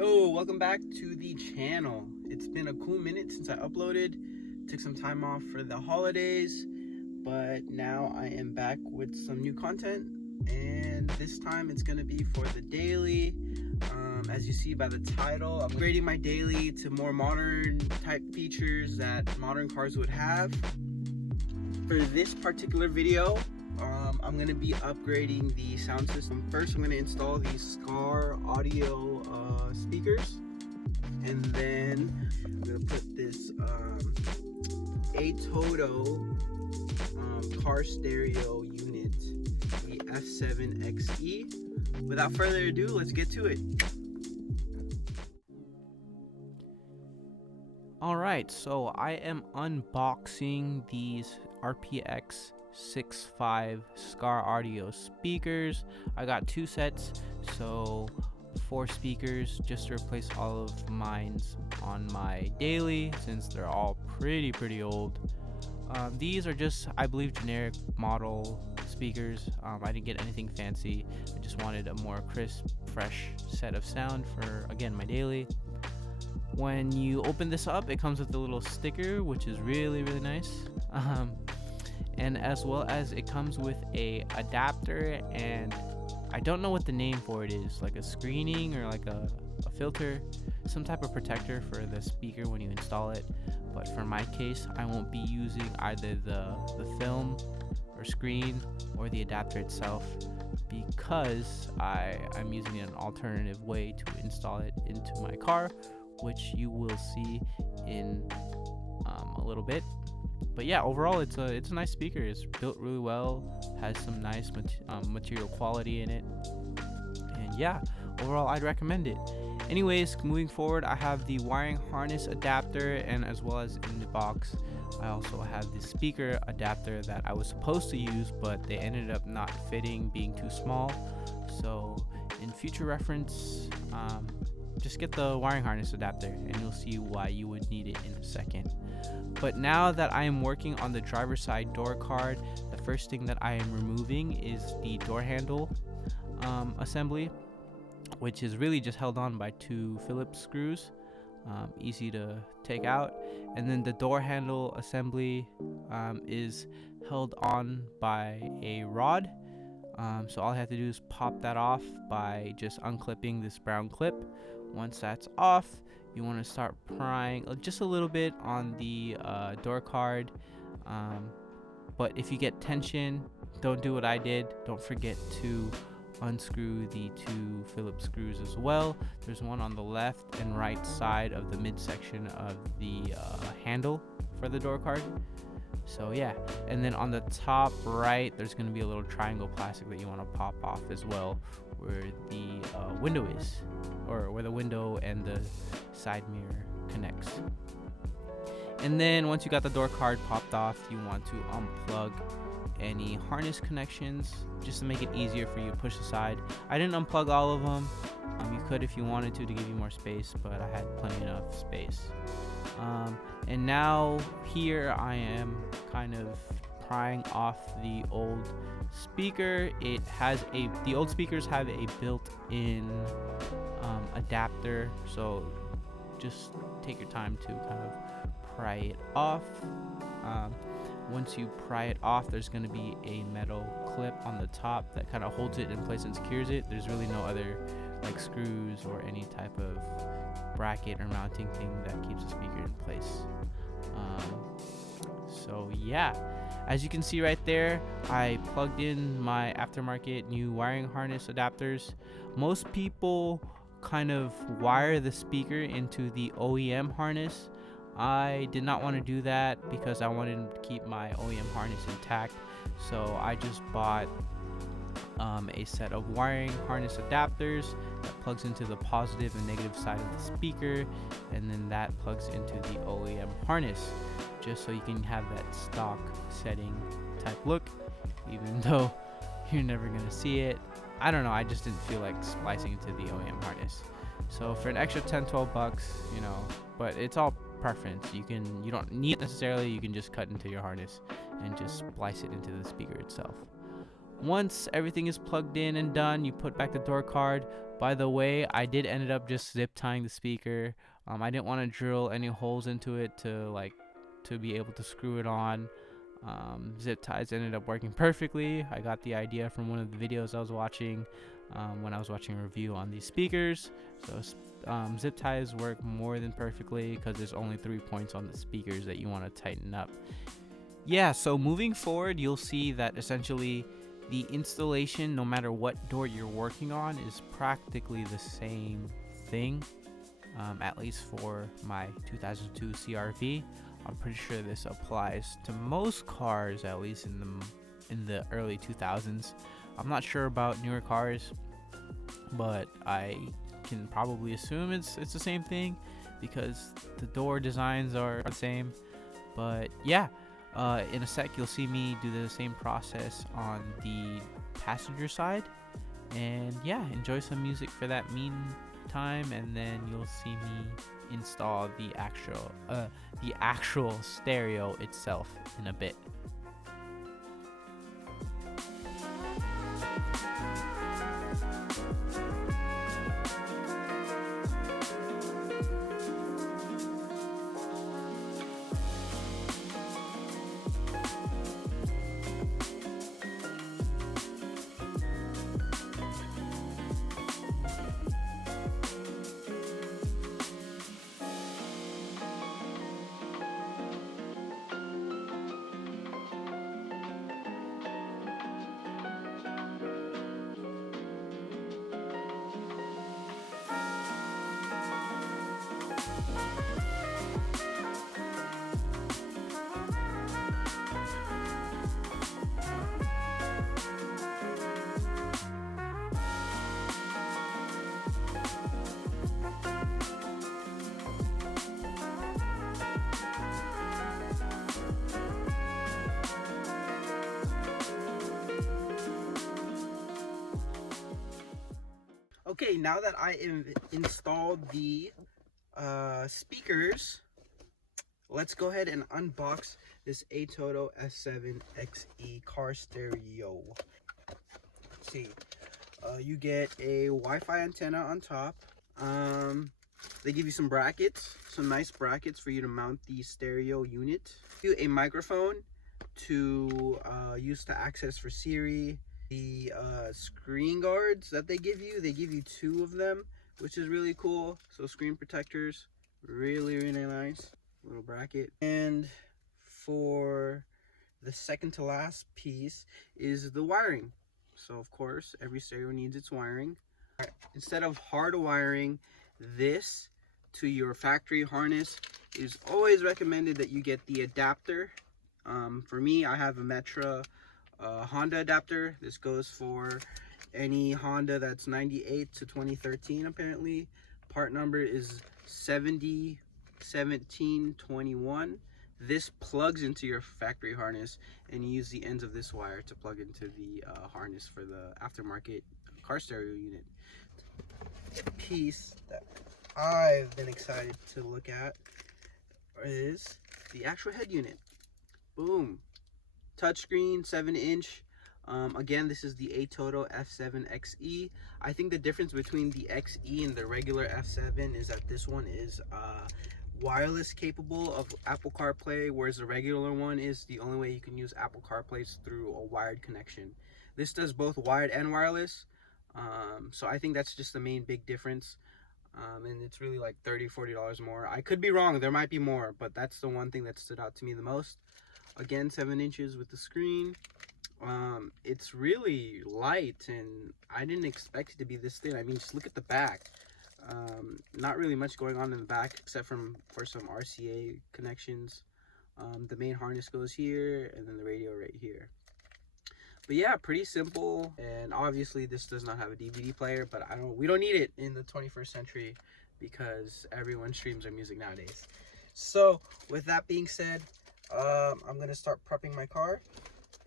Yo, welcome back to the channel. It's been a cool minute since I uploaded. Took some time off for the holidays, but now I am back with some new content, and this time it's gonna be for the daily. As you see by the title, I'm upgrading my daily to more modern type features that modern cars would have. For this particular video, I'm going to be upgrading the sound system. First, I'm going to install these SKAR Audio speakers, and then I'm going to put this ATOTO car stereo unit, the F7 XE. Without further ado, let's get to it. Alright, so I am unboxing these RPX 6.5 SKAR Audio speakers. I got two sets, so 4 speakers just to replace all of mine's on my daily, since they're all pretty old. These are just, I believe, generic model speakers. I didn't get anything fancy. I just wanted a more crisp, fresh set of sound for, again, my daily. When you open this up, it comes with a little sticker, which is really nice. And as well as it comes with a adapter, and I don't know what the name for it is, like a screening or like a filter, some type of protector for the speaker when you install it. But for my case, I won't be using either the film or screen or the adapter itself, because I'm using an alternative way to install it into my car, which you will see in a little bit. But yeah, overall it's a nice speaker. It's built really well, has some nice material quality in it, and yeah, overall I'd recommend it. Anyways, moving forward, I have the wiring harness adapter, and as well as in the box I also have the speaker adapter that I was supposed to use, but they ended up not fitting, being too small. So in future reference, just get the wiring harness adapter and you'll see why you would need it in a second. But now that I am working on the driver's side door card, the first thing that I am removing is the door handle assembly, which is really just held on by 2 Phillips screws, easy to take out. And then the door handle assembly is held on by a rod. So all I have to do is pop that off by just unclipping this brown clip. Once that's off, you want to start prying just a little bit on the door card. But if you get tension, don't do what I did. Don't forget to unscrew the 2 Phillips screws as well. There's one on the left and right side of the midsection of the handle for the door card. So yeah, and then on the top right, there's going to be a little triangle plastic that you want to pop off as well, where the window is, or where the window and the side mirror connects. And then once you got the door card popped off, you want to unplug any harness connections just to make it easier for you to push aside. I didn't unplug all of them. You could if you wanted to give you more space, but I had plenty enough space. And now here I am kind of prying off the old speaker. The old speakers have a built-in adapter, so just take your time to kind of pry it off. Once you pry it off, there's going to be a metal clip on the top that kind of holds it in place and secures it. There's really no other like screws or any type of bracket or mounting thing that keeps the speaker in place. So yeah, as you can see right there, I plugged in my aftermarket new wiring harness adapters. Most people kind of wire the speaker into the OEM harness. I did not want to do that because I wanted to keep my OEM harness intact, so I just bought a set of wiring harness adapters that plugs into the positive and negative side of the speaker, and then that plugs into the OEM harness, just so you can have that stock setting type look, even though you're never gonna see it. I don't know, I just didn't feel like splicing into the OEM harness. So for an extra 10-12 bucks, you know, but it's all preference. You don't need it necessarily. You can just cut into your harness and just splice it into the speaker itself. once everything is plugged in and done, you put back the door card. By the way, I did ended up just zip tying the speaker. I didn't want to drill any holes into it to be able to screw it on. Zip ties ended up working perfectly. I got the idea from one of the videos I was watching when I was watching a review on these speakers. So zip ties work more than perfectly because there's only 3 points on the speakers that you want to tighten up. Yeah, so moving forward, you'll see that essentially the installation, no matter what door you're working on, is practically the same thing, at least for my 2002 CRV. I'm pretty sure this applies to most cars, at least in the early 2000s. I'm not sure about newer cars, but I can probably assume it's the same thing because the door designs are the same. But yeah, in a sec you'll see me do the same process on the passenger side, and yeah, enjoy some music for that meantime, and then you'll see me install the actual stereo itself in a bit. Okay, now that I have installed the speakers, let's go ahead and unbox this ATOTO XE F7 car stereo. Let's see, you get a Wi-Fi antenna on top. They give you some brackets, some nice brackets for you to mount the stereo unit. A microphone to use to access for Siri. The screen guards that they give you 2 of them, which is really cool. So screen protectors, really nice little bracket. And for the second to last piece is the wiring. So of course every stereo needs its wiring. Instead of hard wiring this to your factory harness, it is always recommended that you get the adapter. For me, I have a Metra Honda adapter. This goes for any Honda that's 98 to 2013 apparently. Part number is 701721. This plugs into your factory harness, and you use the ends of this wire to plug into the harness for the aftermarket car stereo unit. The piece that I've been excited to look at is the actual head unit. Boom. Touchscreen, 7-inch. Again, this is the ATOTO F7 XE. I think the difference between the XE and the regular F7 is that this one is wireless capable of Apple CarPlay, whereas the regular one is the only way you can use Apple CarPlay is through a wired connection. This does both wired and wireless, so I think that's just the main big difference. And it's really like $30–40 more. I could be wrong, there might be more, but that's the one thing that stood out to me the most. Again, 7 inches with the screen. It's really light, and I didn't expect it to be this thin. I mean, just look at the back. Not really much going on in the back except for some RCA connections. The main harness goes here, and then the radio right here. But yeah, pretty simple. And obviously this does not have a DVD player, but we don't need it in the 21st century because everyone streams their music nowadays. So with that being said, I'm gonna start prepping my car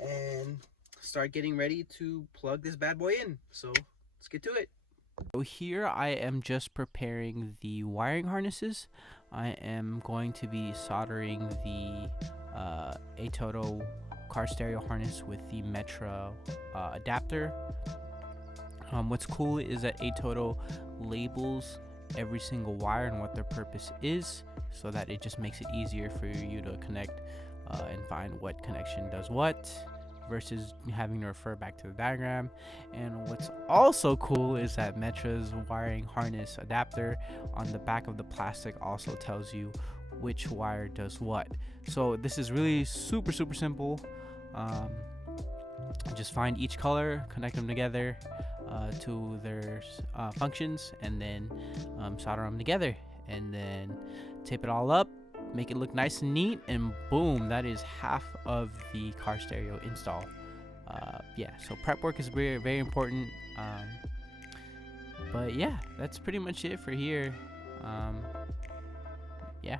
and start getting ready to plug this bad boy in. So let's get to it. So here I am just preparing the wiring harnesses. I am going to be soldering the ATOTO car stereo harness with the Metra adapter. What's cool is that ATOTO labels every single wire and what their purpose is, so that it just makes it easier for you to connect and find what connection does what, versus having to refer back to the diagram. And what's also cool is that Metra's wiring harness adapter on the back of the plastic also tells you which wire does what. So this is really super simple. Just find each color, connect them together to their functions, and then solder them together, and then tape it all up, make it look nice and neat, and boom, that is half of the car stereo install. Yeah, so prep work is very important. But yeah, that's pretty much it for here. Yeah.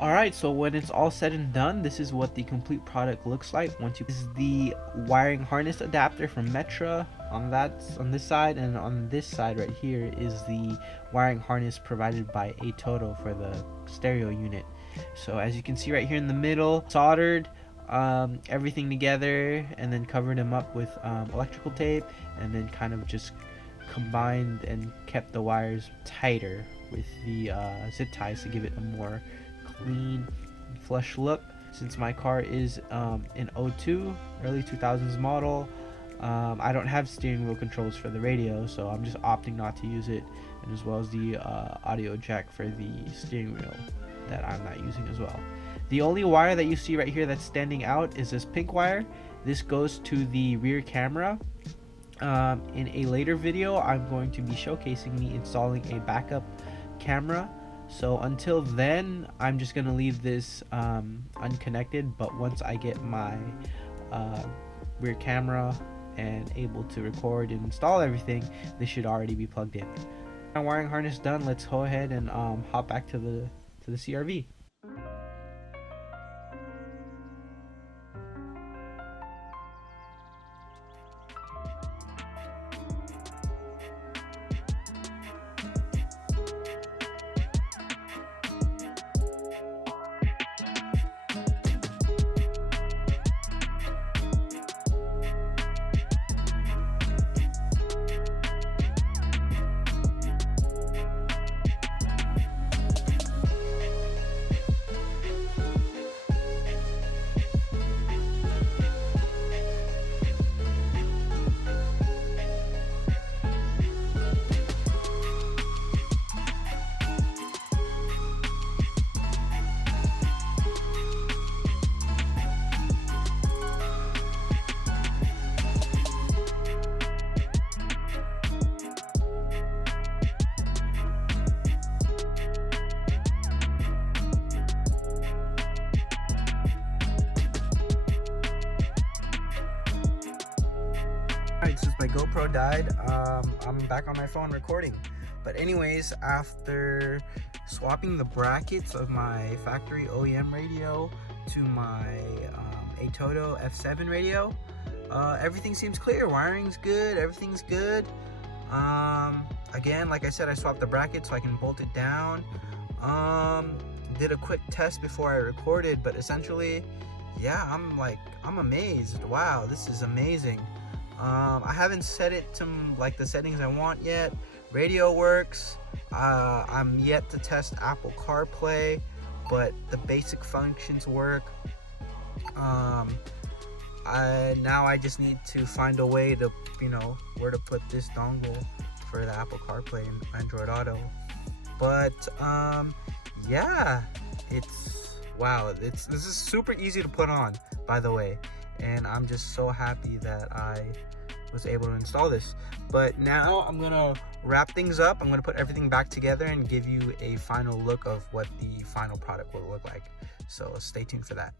Alright, so when it's all said and done, this is what the complete product looks like. This is the wiring harness adapter from Metra on this side, and on this side right here is the wiring harness provided by ATOTO for the stereo unit. So as you can see right here in the middle, soldered everything together and then covered them up with electrical tape, and then kind of just combined and kept the wires tighter with the zip ties to give it a more clean, flush look. Since my car is an 02, early 2000s model, I don't have steering wheel controls for the radio, so I'm just opting not to use it, and as well as the audio jack for the steering wheel that I'm not using as well. The only wire that you see right here that's standing out is this pink wire. This goes to the rear camera. In a later video, I'm going to be showcasing me installing a backup camera. So until then, I'm just going to leave this unconnected, but once I get my rear camera and able to record and install everything, this should already be plugged in. My wiring harness done, let's go ahead and hop back to the CRV. Alright, since my GoPro died, I'm back on my phone recording. But anyways, after swapping the brackets of my factory OEM radio to my ATOTO F7 radio, everything seems clear. Wiring's good, everything's good. Again, like I said, I swapped the bracket so I can bolt it down. Did a quick test before I recorded, but essentially, yeah, I'm amazed. Wow, this is amazing. I haven't set it to like the settings I want yet. Radio works. I'm yet to test Apple CarPlay, but the basic functions work. Now I just need to find a way to, where to put this dongle for the Apple CarPlay and Android Auto. But yeah, this is super easy to put on, by the way, and I'm just so happy that I was able to install this. But now I'm gonna wrap things up. I'm gonna put everything back together and give you a final look of what the final product will look like. So stay tuned for that.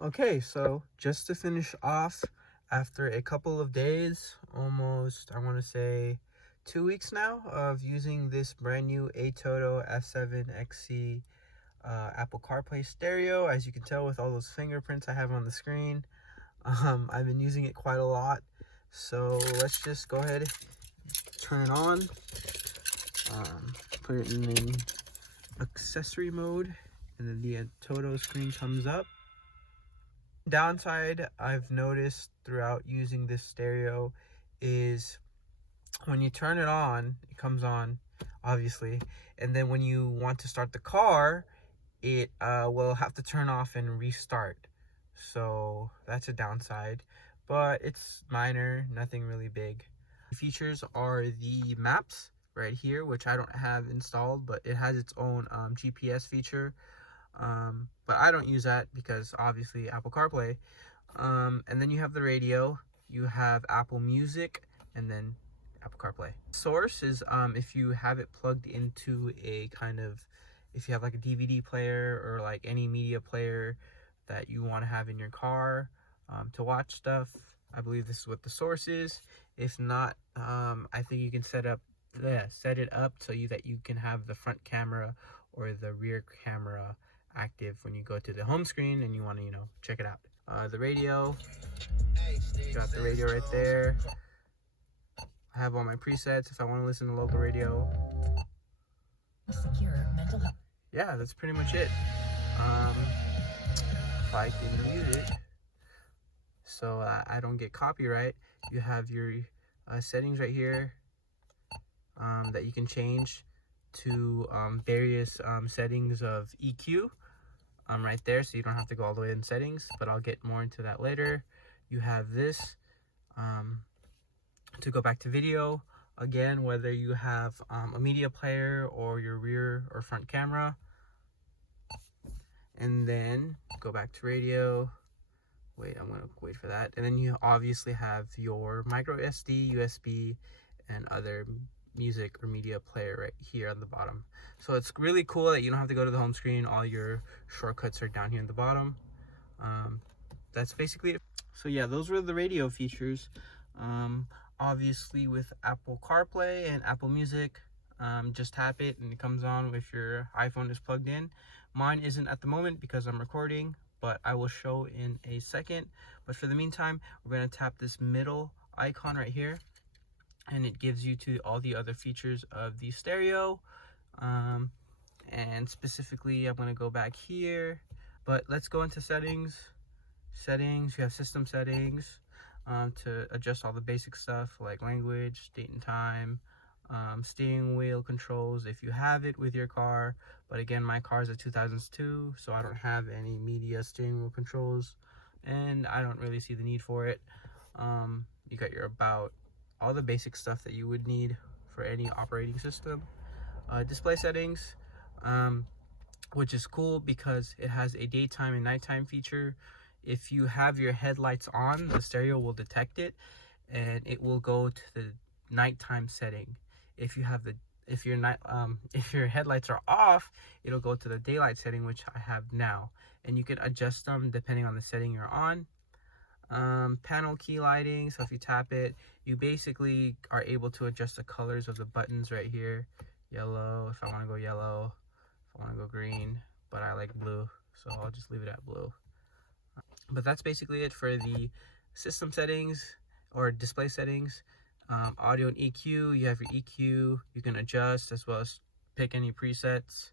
Okay, so just to finish off, after a couple of days, almost, I want to say 2 weeks now of using this brand new ATOTO XE F7 Apple CarPlay stereo, as you can tell with all those fingerprints I have on the screen. I've been using it quite a lot, so let's just go ahead, turn it on, put it in accessory mode, and then the ATOTO screen comes up. Downside I've noticed throughout using this stereo is when you turn it on, it comes on obviously, and then when you want to start the car, it will have to turn off and restart. So that's a downside, but it's minor, nothing really big. The features are the maps right here, which I don't have installed, but it has its own GPS feature. But I don't use that because obviously Apple CarPlay. And then you have the radio, you have Apple Music, and then Apple CarPlay. Source is if you have it plugged into a kind of, if you have like a DVD player or like any media player that you want to have in your car to watch stuff. I believe this is what the source is. If not, I think you can set it up so that you can have the front camera or the rear camera active when you go to the home screen and you want to, check it out. The radio, got the radio right there. I have all my presets if I want to listen to local radio. Yeah, that's pretty much it. If I can mute it so I don't get copyright, you have your settings right here that you can change to various settings of EQ. Right there, so you don't have to go all the way in settings, but I'll get more into that later. You have this to go back to video again, whether you have a media player or your rear or front camera, and then go back to radio. Wait, I'm gonna wait for that. And then you obviously have your micro SD, USB, and other music or media player right here on the bottom. So it's really cool that you don't have to go to the home screen. All your shortcuts are down here in the bottom. That's basically it. So yeah, those were the radio features. Obviously with Apple CarPlay and Apple Music, just tap it and it comes on if your iPhone is plugged in. Mine isn't at the moment because I'm recording, but I will show in a second. But for the meantime, we're going to tap this middle icon right here, and it gives you to all the other features of the stereo. And specifically, I'm going to go back here, but let's go into settings. You have system settings to adjust all the basic stuff like language, date and time, steering wheel controls if you have it with your car. But again, my car is a 2002, so I don't have any media steering wheel controls, and I don't really see the need for it. You got your about, all the basic stuff that you would need for any operating system. Display settings, which is cool because it has a daytime and nighttime feature. If you have your headlights on, the stereo will detect it and it will go to the nighttime setting. If your headlights are off, it'll go to the daylight setting, which I have now, and you can adjust them depending on the setting you're on. Panel key lighting, so if you tap it, you basically are able to adjust the colors of the buttons right here. Yellow if I want to go yellow, if I want to go green, but I like blue, so I'll just leave it at blue. But that's basically it for the system settings or display settings. Audio and EQ, you have your EQ, you can adjust as well as pick any presets.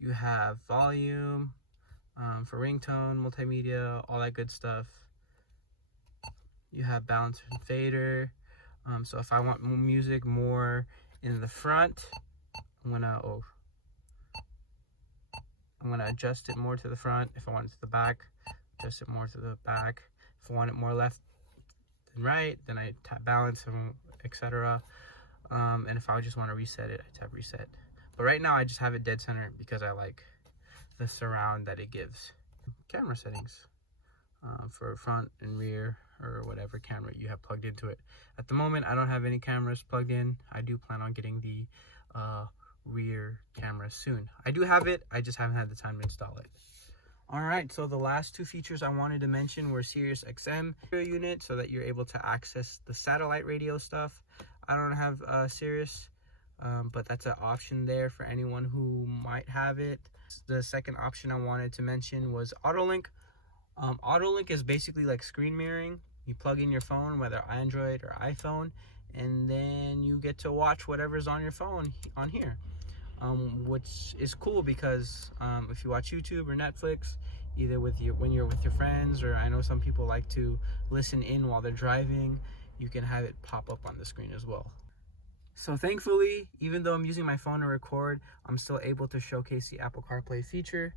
You have volume for ringtone, multimedia, all that good stuff. You have balancer and fader. So if I want music more in the front, I'm gonna adjust it more to the front. If I want it to the back, adjust it more to the back. If I want it more left than right, then I tap balance, etc. And if I just want to reset it, I tap reset. But right now I just have it dead center because I like the surround that it gives. Camera settings for front and rear or whatever camera you have plugged into it. At the moment I don't have any cameras plugged in. I do plan on getting the rear camera soon. I do have it, I just haven't had the time to install it. Alright, so the last two features I wanted to mention were Sirius XM unit, so that you're able to access the satellite radio stuff. I don't have Sirius, but that's an option there for anyone who might have it. The second option I wanted to mention was AutoLink. AutoLink is basically like screen mirroring. You plug in your phone, whether Android or iPhone, and then you get to watch whatever's on your phone on here. Which is cool because if you watch YouTube or Netflix, either when you're with your friends, or I know some people like to listen in while they're driving, you can have it pop up on the screen as well. So thankfully, even though I'm using my phone to record, I'm still able to showcase the Apple CarPlay feature,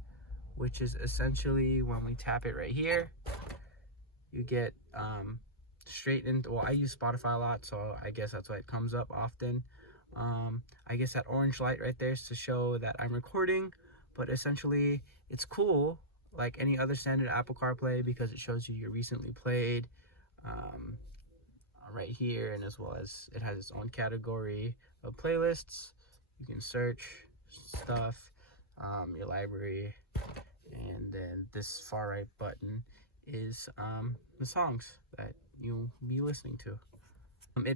which is essentially when we tap it right here, you get straight into, well, I use Spotify a lot, so I guess that's why it comes up often. I guess that orange light right there is to show that I'm recording, but essentially it's cool like any other standard Apple CarPlay because it shows you your recently played right here, and as well as it has its own category of playlists. You can search stuff, your library, and then this far right button is the songs that you'll be listening to.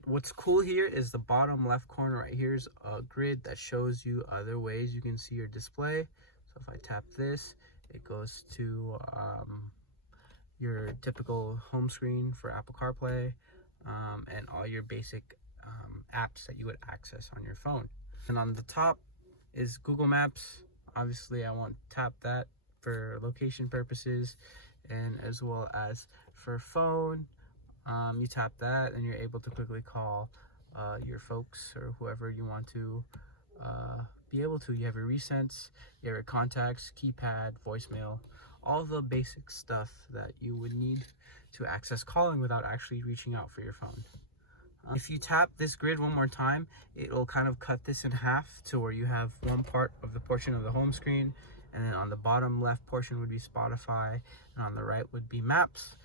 What's cool here is the bottom left corner right here is a grid that shows you other ways you can see your display. So if I tap this, it goes to your typical home screen for Apple CarPlay, and all your basic apps that you would access on your phone. And on the top is Google Maps. Obviously I won't tap that for location purposes, and as well as for phone. You tap that and you're able to quickly call your folks or whoever you want to be able to. You have your recents, you have your contacts, keypad, voicemail, all the basic stuff that you would need to access calling without actually reaching out for your phone. If you tap this grid one more time, it will kind of cut this in half to where you have one part of the portion of the home screen, and then on the bottom left portion would be Spotify, and on the right would be Maps.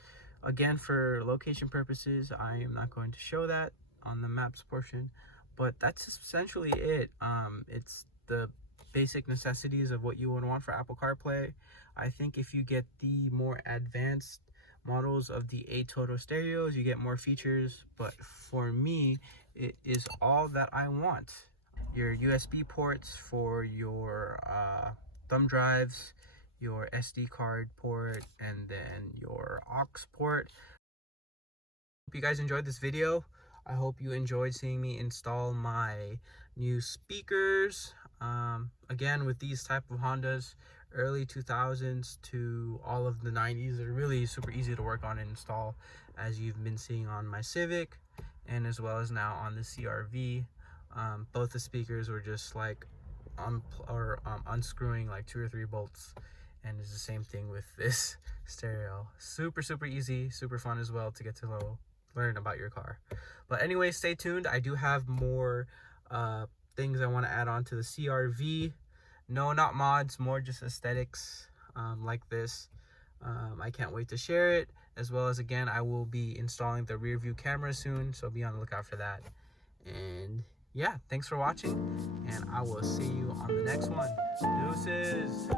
Again, for location purposes, I am not going to show that on the Maps portion, but that's essentially it. It's the basic necessities of what you would want for Apple CarPlay. I think if you get the more advanced models of the ATOTO stereos, you get more features, but for me, it is all that I want. Your USB ports for your thumb drives, your SD card port, and then your aux port. Hope you guys enjoyed this video. I hope you enjoyed seeing me install my new speakers. Again, with these type of Hondas, early 2000s to all of the 90s, they're really super easy to work on and install, as you've been seeing on my Civic and as well as now on the CRV. Both the speakers were just like unscrewing like 2 or 3 bolts, and it's the same thing with this stereo. Super easy, super fun as well to get to learn about your car. But anyway, stay tuned. I do have more things I want to add on to the CRV. No, not mods, more just aesthetics like this. I can't wait to share it, as well as, again, I will be installing the rear view camera soon, so be on the lookout for that. And yeah, thanks for watching, and I will see you on the next one. Deuces.